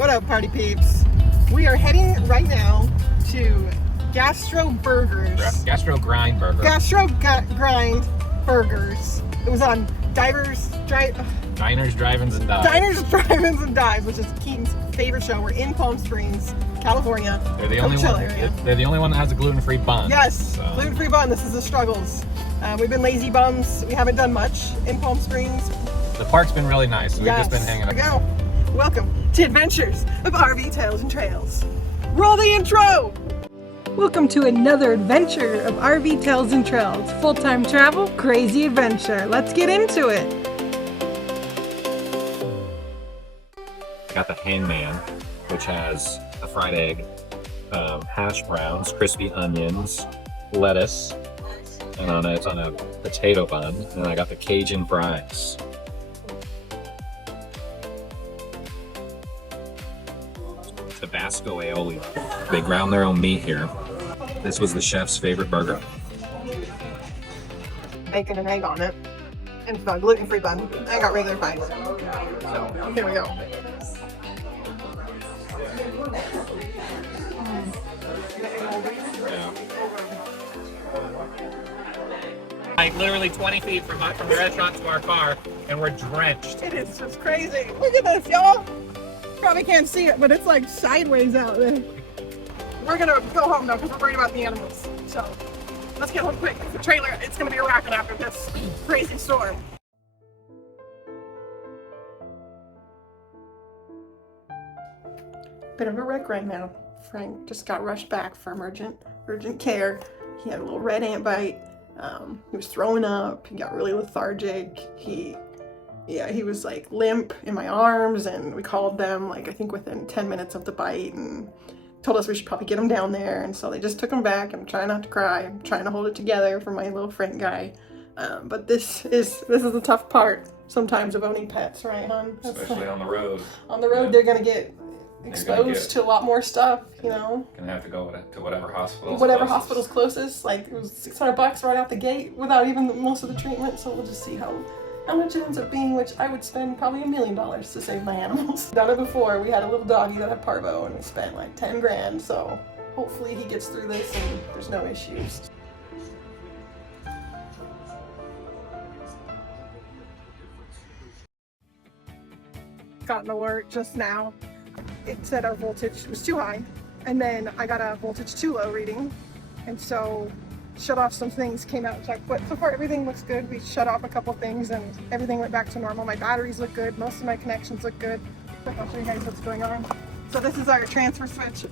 What up, party peeps? We are heading right now to Gastro Burgers. Gastro Grind Burger. Grind Burgers. It was on Diners, Drive-Ins, and Dives. Diners, Drive-Ins, and Dives, which is Keaton's favorite show. We're in Palm Springs, California. They're the only one. They're the only one that has a gluten-free bun. Yes, so. Gluten-free bun. This is the struggles. We've been lazy bums. We haven't done much in Palm Springs. The park's been really nice. We've just been hanging out. Here we go. Welcome to Adventures of RV Tails and Trails. Roll the intro! Welcome to another adventure of RV Tails and Trails. Full-time travel, crazy adventure. Let's get into it. I got the Hangman, which has a fried egg, hash browns, crispy onions, lettuce, and it's on a potato bun. And I got the Cajun fries. Tabasco aioli. They ground their own meat here. This was the chef's favorite burger. Bacon and egg on it. And it's a gluten-free bun. I got regular fries. So, here we go. Yeah. Like literally 20 feet from the restaurant to our car, and we're drenched. It is just crazy. Look at this, y'all. Probably can't see it, but it's like sideways out there. We're gonna go home though, because we're worried about the animals. So let's get home quick. The trailer, it's gonna be a racket after this crazy storm. Bit of a wreck right now. Frank just got rushed back for urgent care. He had a little red ant bite. He was throwing up. He got really lethargic. He was like limp in my arms, and we called them like I think within 10 minutes of the bite and told us we should probably get him down there. And so they just took him back. I'm trying not to cry. I'm trying to hold it together for my little Frank guy. But this is the tough part sometimes of owning pets, right, hon? Especially on the road. On the road, they're gonna get exposed to a lot more stuff, you know. Gonna have to go to whatever hospital. Hospital's closest. Like it was $600 right out the gate without even most of the treatment. So we'll just see how much it ends up being, which I would spend probably $1 million to save my animals. Done it before. We had a little doggy that had parvo, and we spent like 10 grand. So hopefully he gets through this and there's no issues. Got an alert just now. It said our voltage was too high, and then I got a voltage too low reading, and so shut off some things, came out, checked, but so far everything looks good. We shut off a couple things and everything went back to normal. My batteries look good, most of my connections look good. I'll show you guys what's going on. So this is our transfer switch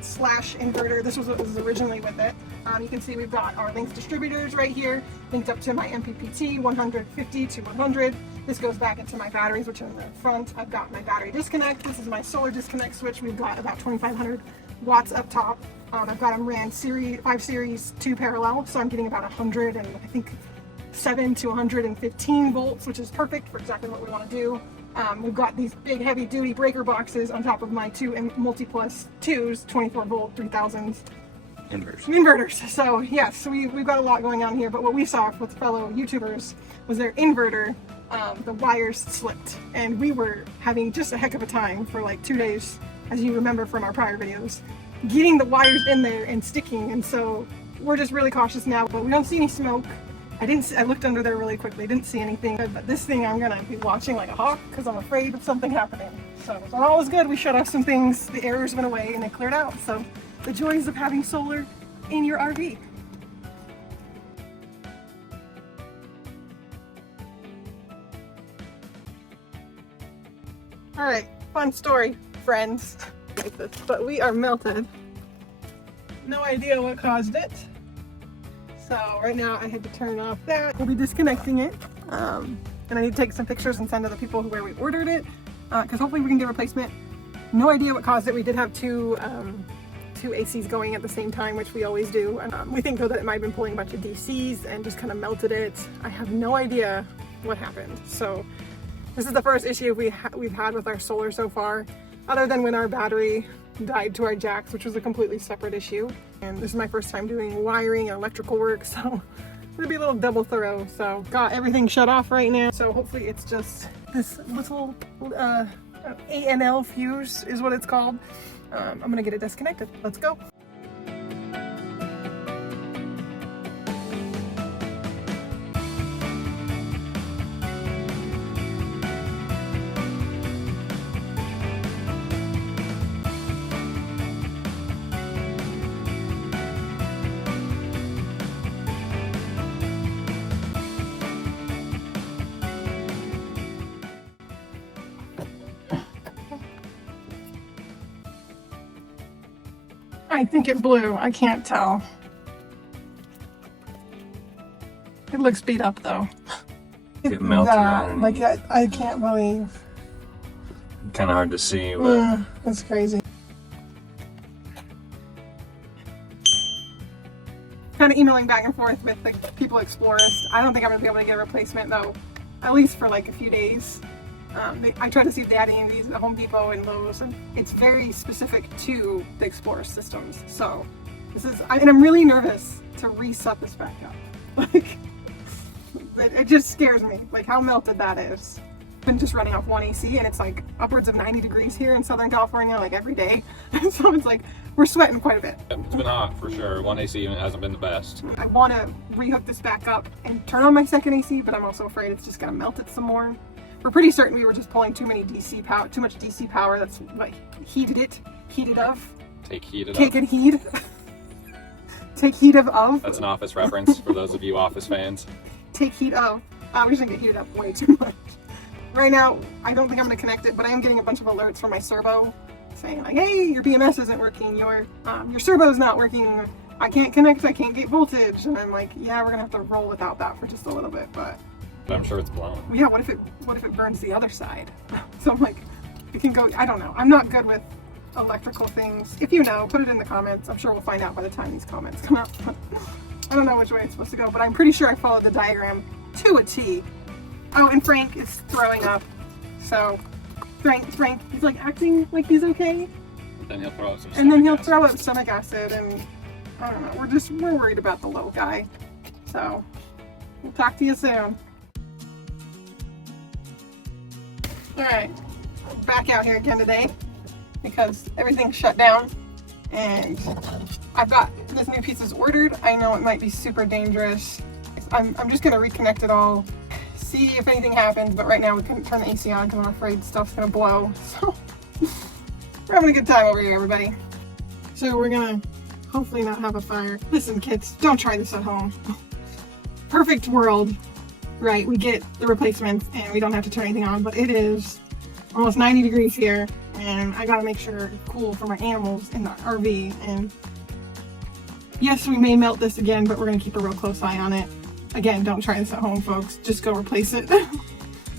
slash inverter. This was what was originally with it. You can see we've got our linked distributors right here, linked up to my MPPT 150 to 100. This goes back into my batteries, which are in the front. I've got my battery disconnect. This is my solar disconnect switch. We've got about 2,500 watts up top. I've got them ran 5 series 2 parallel, so I'm getting about 100 and I think 7 to 115 volts, which is perfect for exactly what we want to do. We've got these big heavy duty breaker boxes on top of my 2 multi-plus 2s, 24 volt 3000s. Inverters. So yes, we've got a lot going on here, but what we saw with fellow YouTubers was their inverter, the wires slipped, and we were having just a heck of a time for like 2 days, as you remember from our prior videos, getting the wires in there and sticking. And so we're just really cautious now, but we don't see any smoke. I looked under there really quickly, didn't see anything, but this thing I'm gonna be watching like a hawk because I'm afraid of something happening. So all was good. We shut off some things, the errors went away, and it cleared out. So the joys of having solar in your RV. All right, fun story, friends. But we are melted. No idea what caused it. So right now I had to turn off that. We'll be disconnecting it. And I need to take some pictures and send to the people where we ordered it, because hopefully we can get a replacement. No idea what caused it. We did have two ACs going at the same time, which we always do. We think though that it might have been pulling a bunch of DCs and just kind of melted it. I have no idea what happened. So this is the first issue we've had with our solar so far, other than when our battery died to our jacks, which was a completely separate issue. And this is my first time doing wiring and electrical work, so it'll be a little double thorough. So got everything shut off right now. So hopefully it's just this little ANL fuse is what it's called. I'm gonna get it disconnected. Let's go. I think it blew. I can't tell. It looks beat up though. It melted. Like I can't believe. Kind of hard to see, but That's crazy. Kind of emailing back and forth with the people at Explorist. I don't think I'm gonna be able to get a replacement though, at least for like a few days. I tried to see if they had any of these at Home Depot and Lowe's, and it's very specific to the Explorer systems. So this is, and I'm really nervous to reset this back up. Like, it just scares me, like how melted that is. I've been just running off one AC, and it's like upwards of 90 degrees here in Southern California, like every day. So it's like we're sweating quite a bit. It's been hot for sure. One AC hasn't been the best. I want to rehook this back up and turn on my second AC, but I'm also afraid it's just gonna melt it some more. We're pretty certain we were just pulling too much DC power that's like heated of. Take heat of. Taken heat. Take heat of. That's an Office reference for those of you Office fans. Take heat of. We're just gonna get heated up way too much. Right now, I don't think I'm gonna connect it, but I am getting a bunch of alerts from my servo saying like, hey, your BMS isn't working, your servo's not working, I can't connect, I can't get voltage. And I'm like, yeah, we're gonna have to roll without that for just a little bit, but I'm sure it's blown. yeah, what if it burns the other side? So I'm like, it can go, I don't know. I'm not good with electrical things. If you know, put it in the comments. I'm sure we'll find out by the time these comments come out. I don't know which way it's supposed to go, but I'm pretty sure I followed the diagram to a T. Oh, and Frank is throwing up. So Frank, he's like acting like he's okay. Then he'll throw up some And then he'll throw up stomach acid, and I don't know. We're worried about the little guy. So we'll talk to you soon. Alright, back out here again today because everything's shut down and I've got this new pieces ordered. I know it might be super dangerous. I'm just gonna reconnect it all, see if anything happens, but right now we couldn't turn the AC on because I'm afraid stuff's gonna blow. So we're having a good time over here, everybody. So we're gonna hopefully not have a fire. Listen kids, don't try this at home. Perfect world. Right, we get the replacements and we don't have to turn anything on, but it is almost 90 degrees here and I gotta make sure it's cool for my animals in the RV. And yes, we may melt this again, but we're gonna keep a real close eye on it. Again, don't try this at home, folks. Just go replace it.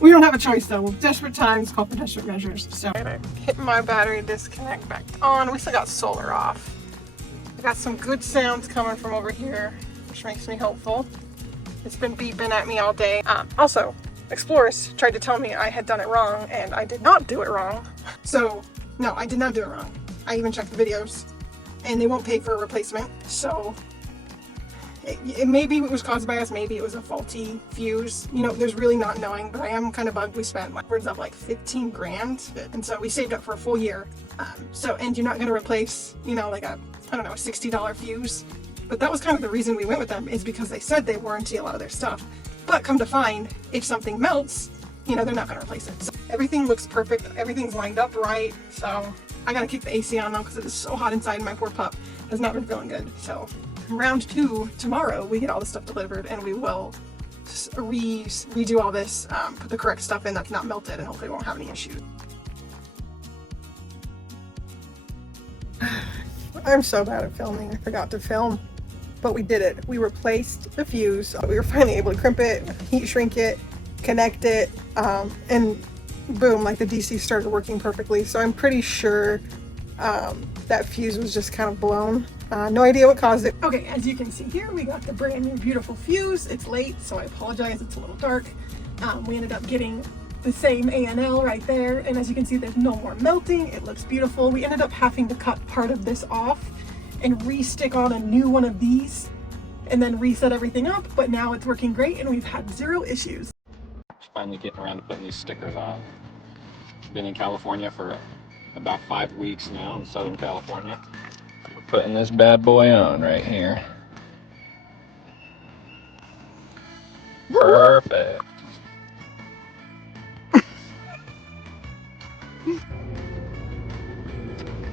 We don't have a choice though. Desperate times call for desperate measures. So I'm gonna hit my battery disconnect back on. We still got solar off. I got some good sounds coming from over here, which makes me hopeful. It's been beeping at me all day. Also, Explorers tried to tell me I had done it wrong, and I did not do it wrong. So, no, I did not do it wrong. I even checked the videos, and they won't pay for a replacement. So, maybe it was caused by us, maybe it was a faulty fuse. You know, there's really not knowing, but I am kind of bugged. We spent upwards of like 15 grand, and so we saved up for a full year. And you're not going to replace, you know, like a $60 fuse. But that was kind of the reason we went with them, is because they said they warranty a lot of their stuff. But come to find, if something melts, you know, they're not going to replace it. So everything looks perfect. Everything's lined up right. So I got to kick the AC on now because it is so hot inside. My poor pup has not been feeling good. So round 2 tomorrow, we get all the stuff delivered and we will redo all this, put the correct stuff in that's not melted, and hopefully won't have any issues. I'm so bad at filming. I forgot to film. But we did it. We replaced the fuse. We were finally able to crimp it, heat shrink it, connect it, and boom, like the DC started working perfectly. So I'm pretty sure that fuse was just kind of blown. No idea what caused it. Okay, as you can see here, we got the brand new beautiful fuse. It's late, so I apologize. It's a little dark. We ended up getting the same ANL right there. And as you can see, there's no more melting. It looks beautiful. We ended up having to cut part of this off and re-stick on a new one of these and then reset everything up, but now it's working great and we've had 0 issues. Finally getting around to putting these stickers on. Been in California for about 5 weeks now in Southern California. We're putting this bad boy on right here. Perfect.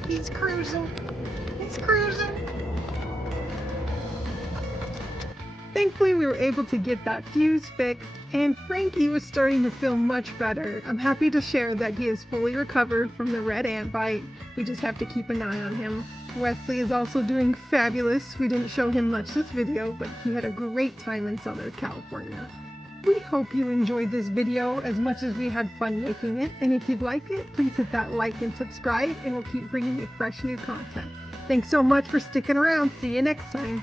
He's cruising. He's cruising. Thankfully, we were able to get that fuse fixed, and Frankie was starting to feel much better. I'm happy to share that he is fully recovered from the red ant bite. We just have to keep an eye on him. Wesley is also doing fabulous. We didn't show him much this video, but he had a great time in Southern California. We hope you enjoyed this video as much as we had fun making it, and if you'd like it, please hit that like and subscribe, and we'll keep bringing you fresh new content. Thanks so much for sticking around. See you next time.